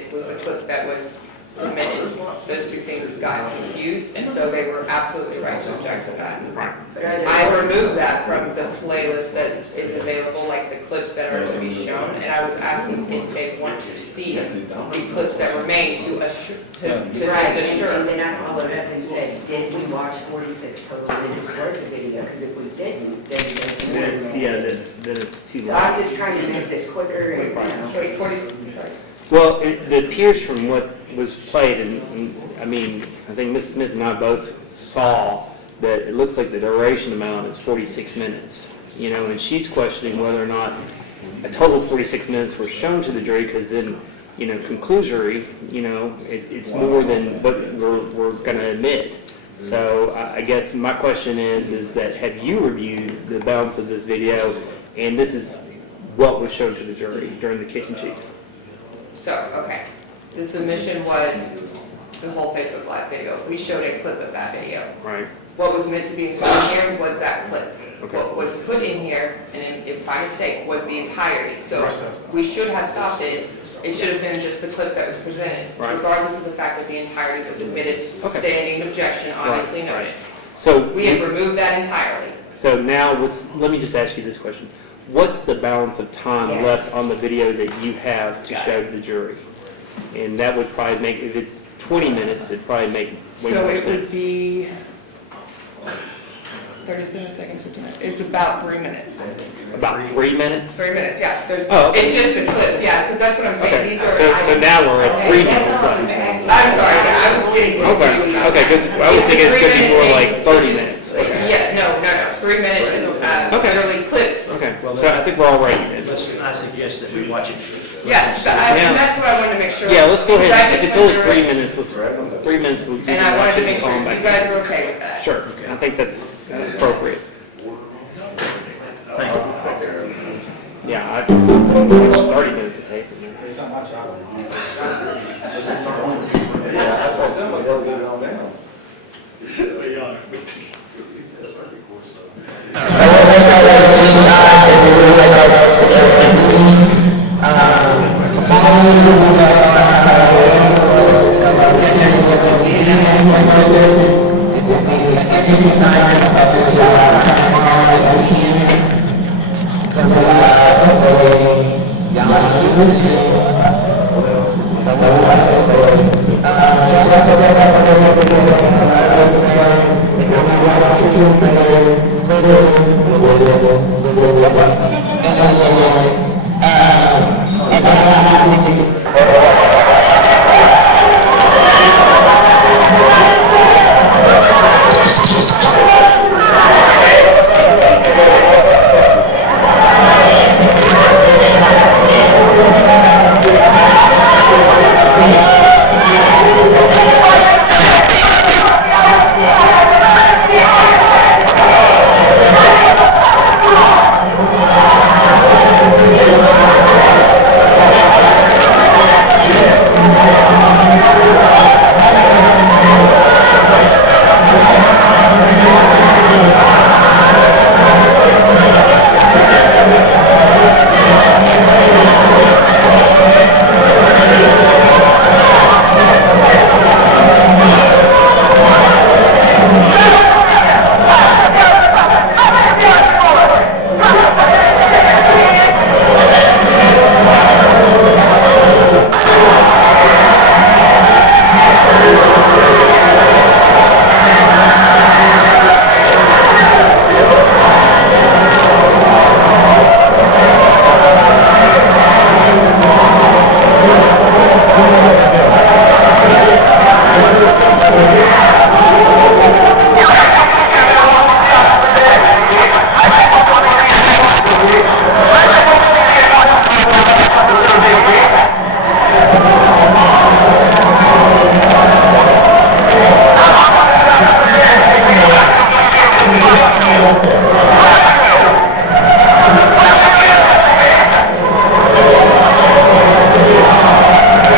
submitted was the clip that was submitted. Those two things got confused, and so they were absolutely right to object to that. Right. I removed that from the playlist that is available, like the clips that are to be shown, and I was asking if they want to see the clips that remain to assure, to just assure. And then I followed up and said, did we watch 46 total minutes worth of video? Because if we didn't, then that's too so long. I'm just trying to make this quicker and, Wait, 40, sorry. Well, it appears from what was played, and I mean, I think Ms. Smith and I both saw that it looks like the duration amount is 46 minutes, you know, and she's questioning whether or not a total of 46 minutes were shown to the jury, because then, you know, conclusory, you know, it's more than what we're going to admit. So I guess my question is that have you reviewed the balance of this video, and this is what was shown to the jury during the case in chief? So, okay, the submission was the whole Facebook Live video. We showed a clip of that video. Right. What was meant to be included here was that clip. Okay. What was put in here, and if by mistake, was the entirety. So we should have stopped it. It should have been just the clip that was presented, Right. regardless of the fact that the entirety was admitted, standing objection, obviously noted. Right. So We have removed that entirely. So now, let me just ask you this question. What's the balance of time left on the video that you have to show to the jury? And that would probably make, if it's 20 minutes, it'd probably make way So more it would sense. be 37 seconds, 15 minutes. It's about 3 minutes. About 3 minutes? 3 minutes, yeah. There's, Oh, okay. it's just the clips, yeah. So that's what I'm saying. Okay, These are. so now we're at 3 minutes left. I'm sorry, I was getting. Okay, because I was thinking it's going to be more like 30 minutes. Okay. Yeah, no, 3 minutes is literally clips. Okay, so I think we're all right then. I suggest that we watch it. Yeah, and that's what I wanted to make sure. Yeah, let's go ahead. Because I If just it's only went 3 through it, minutes, let's, 3 minutes. We And can I wanted watch to it make and sure call you them back. guys are okay with that. Sure, I think that's appropriate. Thank you. Yeah, I 30 minutes of tape.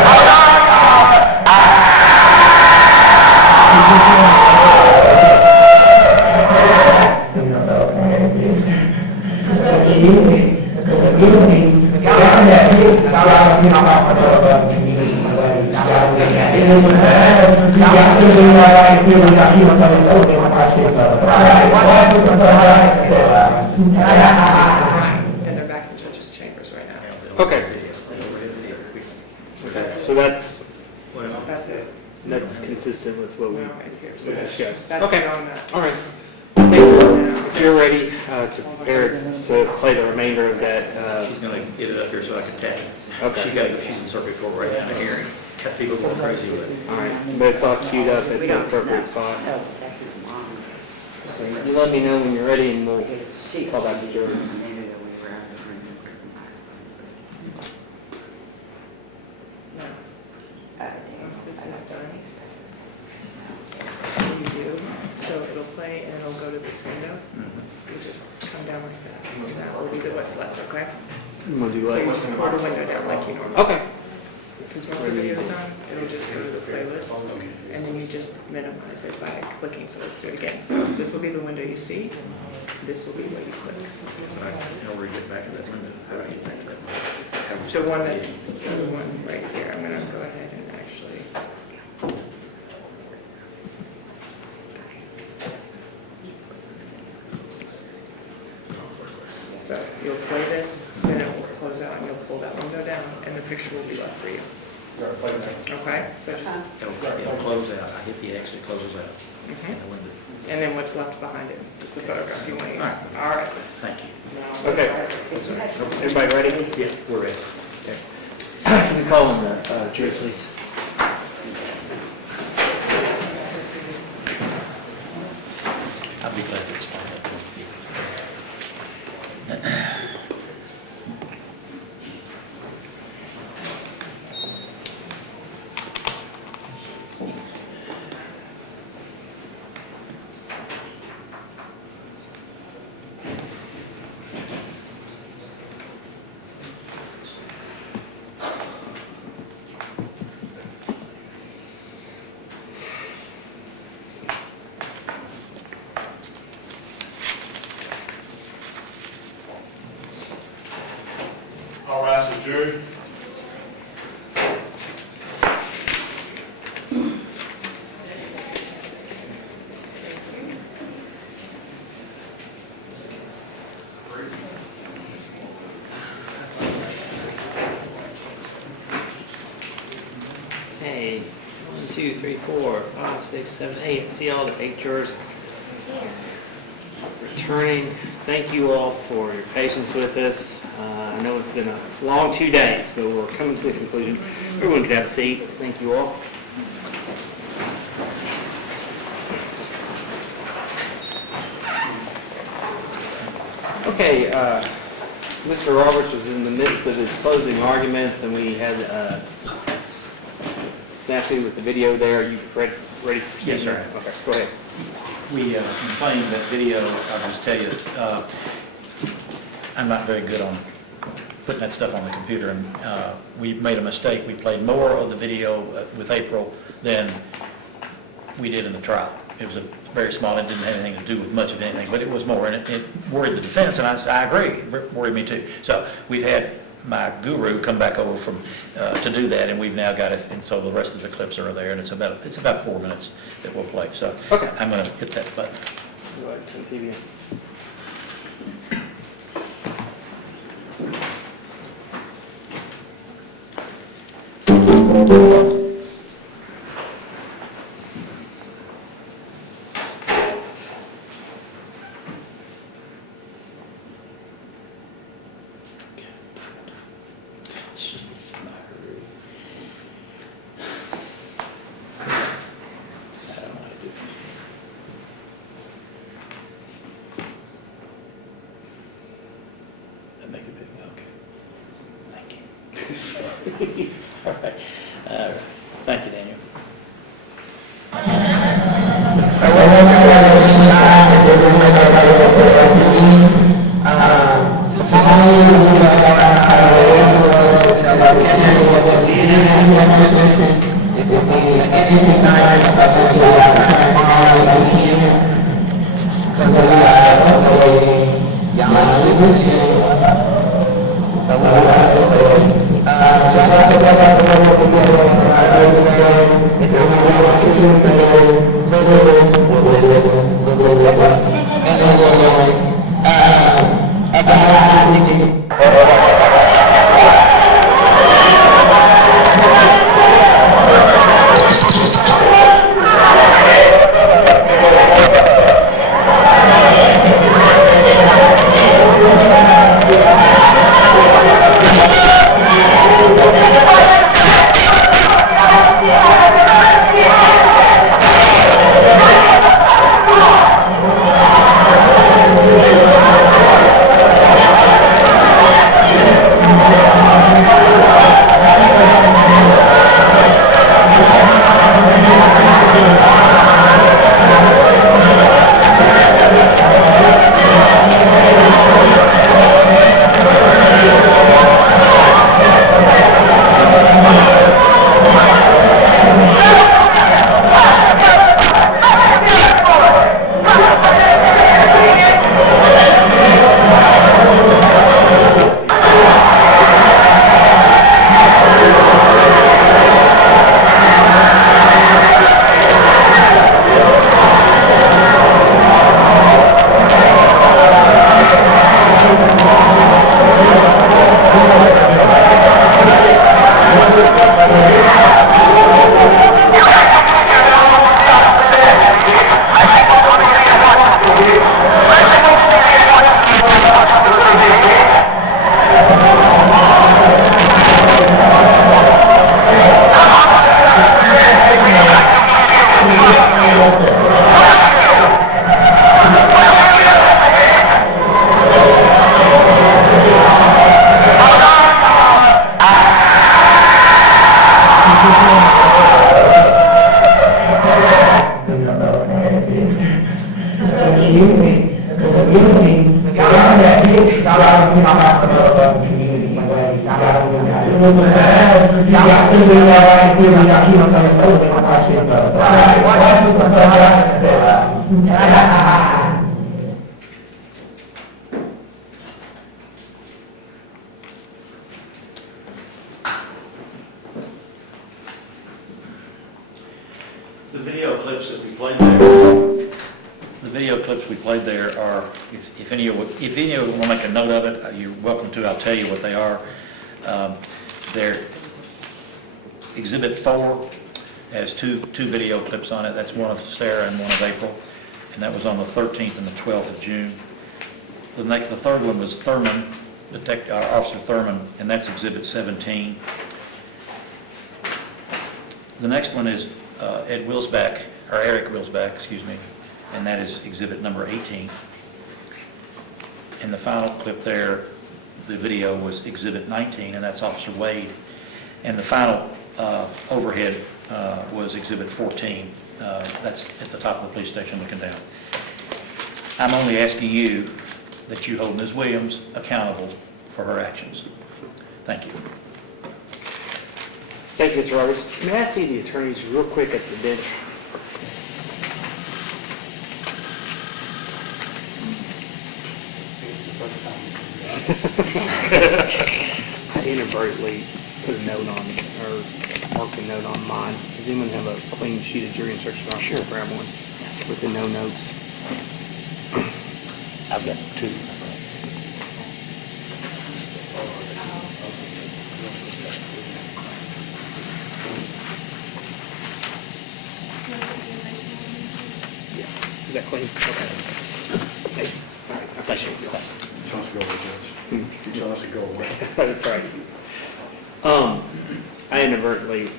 Hold on. And they're back in judges' chambers right now. Okay. Okay, so that's That's it. consistent with what we No, it's here. So discussed. that's Okay, it on that. all right. Thank you. If you're ready to prepare to play the remainder of that, She's gonna get it up here so I can tap it. Okay. She's in circuit court right now, hearing, cut people going crazy with it. all right, but it's all queued up at the appropriate spot. No, that's his mom. So you let me know when you're ready and we'll Because she's. call back to Jordan. No. Uh, Once this is done, what you do, so it'll play and it'll go to this window. You just come down like that. And that will be the what's left, okay? We'll do So you like, just pull the window down like you normally. okay, Because once the video's done, it'll just go to the playlist, and then you just minimize it by clicking, so let's do it again. So this will be the window you see, this will be where you click. In order to get back to that window, how do I get back to that window? The one that, so the one right here, I'm gonna go ahead and actually. So you'll play this, then it will close out, and you'll pull that window down, and the picture will be left for you. Okay, so just, It'll close out, I hit the X, it closes out. mhm. And the window. And then what's left behind it is the photograph you want to use. All right. All right. Thank you. Now- okay. Everybody ready? Yeah, we're ready. Can you call on the jury, please? I'll be glad to explain that to you. All right, so jury. Hey, 1, 2, 3, 4, 5, 6, 7, 8. See all the 8 jurors returning. Thank you all for your patience with us. I know it's been a long 2 days, but we're coming to the conclusion. Everyone can have a seat. Thank you all. Okay, Mr. Roberts was in the midst of his closing arguments, and we had snafu with the video there. Are you ready for proceed? Yes, sir. Okay, go ahead. We playing that video, I'll just tell you, I'm not very good on putting that stuff on the computer, and we made a mistake. We played more of the video with April than we did in the trial. It was a very small, it didn't have anything to do with much of anything, but it was more, and it worried the defense, and I agree, it worried me too. So we've had my guru come back over from, to do that, and we've now got it, and so the rest of the clips are there, and it's about 4 minutes that we'll play. So Okay. I'm going to hit that button. Go ahead, turn the TV on. Make it big, okay. Thank you. All right, all right. Thank you, Daniel. Y'all The video clips that we played there, are, if any of you want to make a note of it, you're welcome to. I'll tell you what they are. They're Exhibit 4 has two video clips on it. That's one of Sarah and one of April, and that was on the 13th and the 12th of June. The third one was Thurman, Officer Thurman, and that's Exhibit 17. The next one is Eric Wilsback, excuse me, and that is Exhibit number 18. And the final clip there, the video was Exhibit 19, and that's Officer Wade. And the final overhead was Exhibit 14. That's at the top of the police station looking down. I'm only asking you that you hold Ms. Williams accountable for her actions. Thank you. Thank you, Mr. Roberts. May I see the attorneys real quick at the bench? I inadvertently put a note on, or marked a note on mine. Does anyone have a clean sheet of jury instruction? I'll sure grab one with the no notes. I've got 2. Is that clean? Okay. Hey, all right, I appreciate you. Chance to go away, Judge. Chance to go away. That's right. I inadvertently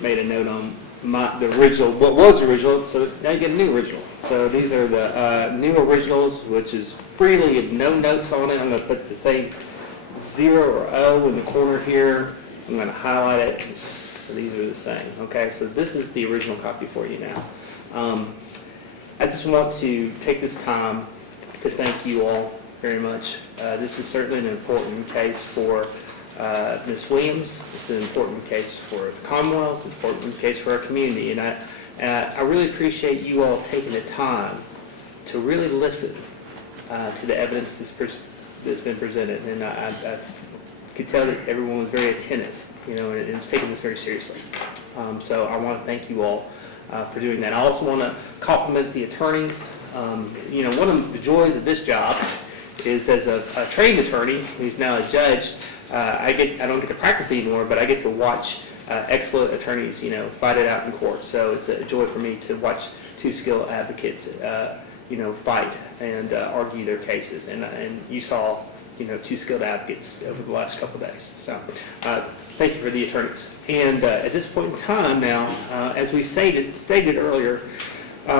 made a note on the original, what was original, so now you get a new original. So these are the new originals, which is freely of no notes on it. I'm going to put the same 0 or O in the corner here. I'm going to highlight it. So these are the same. Okay, so this is the original copy for you now. I just want to take this time to thank you all very much. This is certainly an important case for Ms. Williams. It's an important case for the Commonwealth. It's an important case for our community. And I really appreciate you all taking the time to really listen to the evidence that's been presented. And I could tell that everyone was very attentive, and is taking this very seriously. So I want to thank you all for doing that. I also want to compliment the attorneys. One of the joys of this job is, as a trained attorney who's now a judge, I don't get to practice anymore, but I get to watch excellent attorneys, fight it out in court. So it's a joy for me to watch 2 skilled advocates, fight and argue their cases. And you saw, 2 skilled advocates over the last couple of days. So thank you for the attorneys. And at this point in time now, as we stated earlier,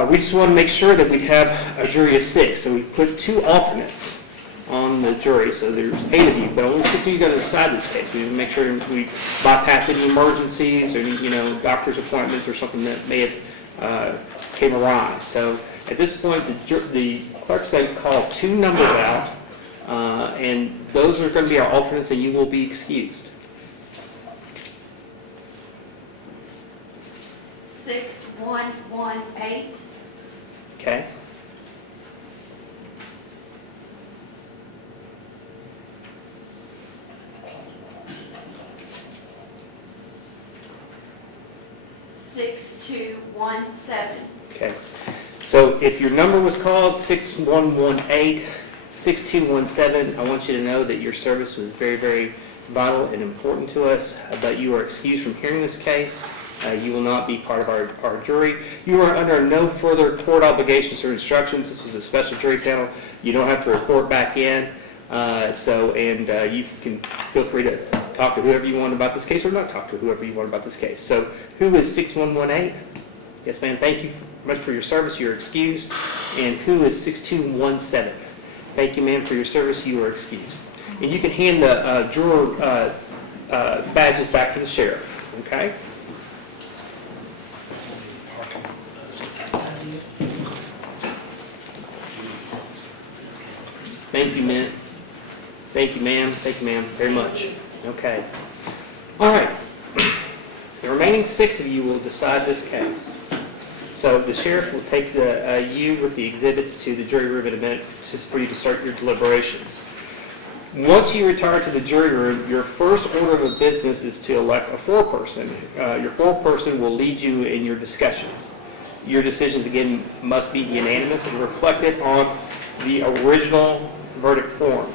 we just want to make sure that we have a jury of 6. So we put 2 alternates on the jury. So there's 8 of you, but only 6 of you are going to decide this case. We make sure we bypass any emergencies or any, doctor's appointments or something that may have came awry. So at this point, the clerk's going to call 2 numbers out, and those are going to be our alternates, and you will be excused. 6118. Okay? Okay. So if your number was called 6118, 6217, I want you to know that your service was very, very vital and important to us, but you are excused from hearing this case. You will not be part of our jury. You are under no further court obligations or instructions. This was a special jury panel. You don't have to report back in. You can feel free to talk to whoever you want about this case or not talk to whoever you want about this case. So who is 6118? Yes, ma'am. Thank you much for your service. You're excused. And who is 6217? Thank you, ma'am, for your service. You are excused. And you can hand the juror badges back to the sheriff. okay? Thank you, ma'am. Thank you, ma'am. Thank you, ma'am, very much. Okay. All right. The remaining 6 of you will decide this case. So the sheriff will take you with the exhibits to the jury room in a minute for you to start your deliberations. Once you retire to the jury room, your first order of business is to elect a foreperson. Your foreperson will lead you in your discussions. Your decisions, again, must be unanimous and reflected on the original verdict form.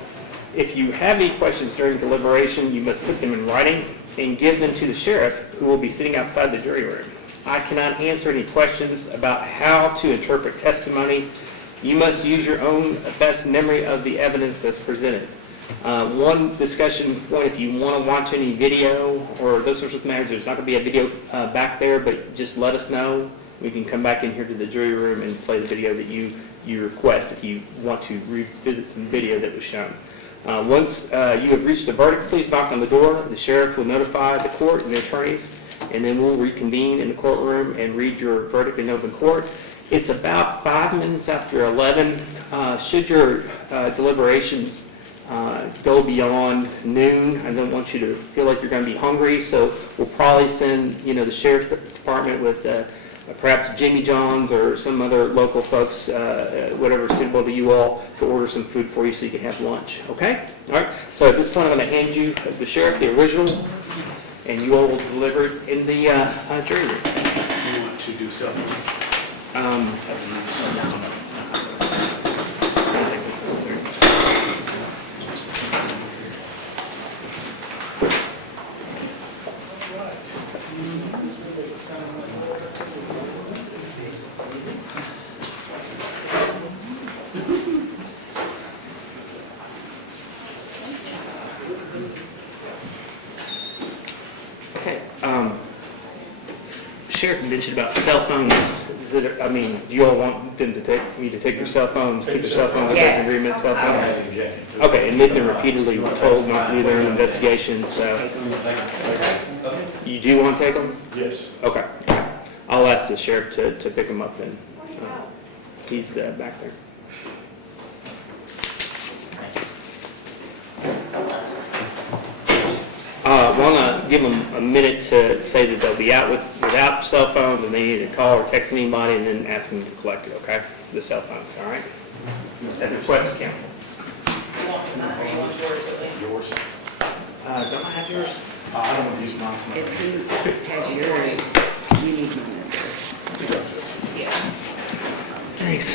If you have any questions during deliberation, you must put them in writing and give them to the sheriff, who will be sitting outside the jury room. I cannot answer any questions about how to interpret testimony. You must use your own best memory of the evidence that's presented. One discussion point, if you want to watch any video or those sorts of matters, there's not going to be a video back there, but just let us know. We can come back in here to the jury room and play the video that you request if you want to revisit some video that was shown. Once you have reached a verdict, please knock on the door. The sheriff will notify the court and the attorneys, and then we'll reconvene in the courtroom and read your verdict in open court. It's about 5 minutes after 11. Should your deliberations go beyond noon, I don't want you to feel like you're going to be hungry, so we'll probably send the sheriff's department with perhaps Jimmy John's or some other local folks, whatever is suitable to you all, to order some food for you so you can have lunch. Okay? All right. So at this point, I'm going to hand you the sheriff the original, and you all will deliver it in the jury room. You want to do cell phones? I don't think this is necessary. Okay. Sheriff mentioned about cell phones. Do you all want them to take their cell phones, keep their cell phones in Yes. those agreement cell phones? Okay, and they've been repeatedly told not to do their own investigations, so. You do want to take them? Yes. Okay. I'll ask the sheriff to pick them up then. He's back there. I want to give them a minute to say that they'll be out without cell phones and they need to call or text anybody and then ask them to collect it, okay? The cell phones, all right? At the request of counsel. You want mine or you want yours with me? Yours? Don't I have yours? I don't want to use mine. If he has yours, you need mine. You got it. Yeah. Thanks.